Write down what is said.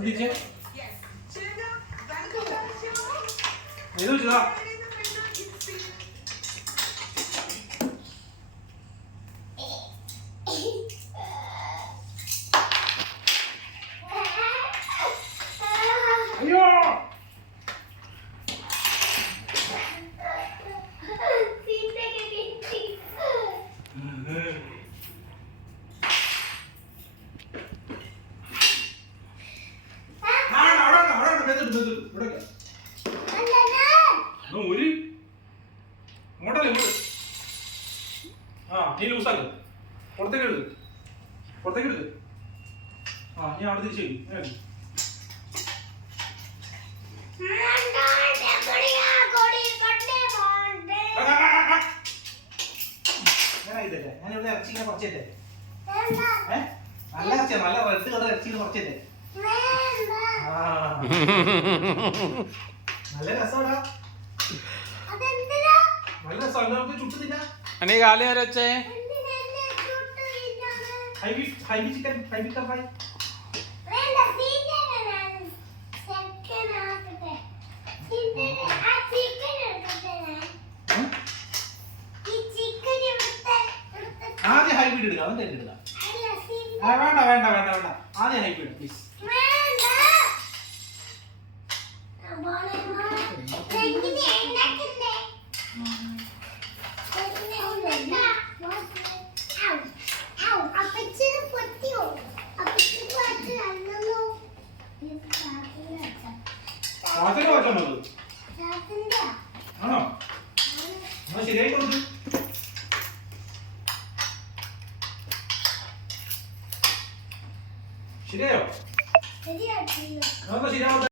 തിരിച്ചേ ഇത് വെച്ചതാ അയ്യോ അങ്ങോട്ടല്ലേ ഇങ്ങോട്ട് ആ നീ ലൂസാക്ക് പുറത്തേക്ക് എടുക്ക് പുറത്തേക്ക് എടുക്ക് ആ നീ അവിടെ തിരിച്ചു ഞാനിതല്ലേ ഞാനിവിടെ ഇറച്ചിങ്ങനെ കുറച്ചല്ലേ നല്ല ഇറച്ചിയാണ് നല്ല റെഡ് കളർ ഇറച്ചിയിൽ കുറച്ചല്ലേ നല്ല രസമാടാ നല്ല രസം നമുക്ക് ചുട്ടുന്നില്ല അനീ കാലി ആര് വെച്ചേ ഹൈബി ചിക്കൻ ഹൈബി ഫ്രൈ ആദ്യം ഹൈബ്രിഡ് എടുക്കുക അവൻ തന്നെ എടുക്കുക വേണ്ട വേണ്ട വേണ്ട വേണ്ട ആദ്യം ഹൈബ്രിഡ് പ്ലീസ് ക്ലാസ്സിന് വെച്ചോ ആണോ എന്നാ ശരിയായി കൊടുത്തു ശരിയായോ ശരിയാ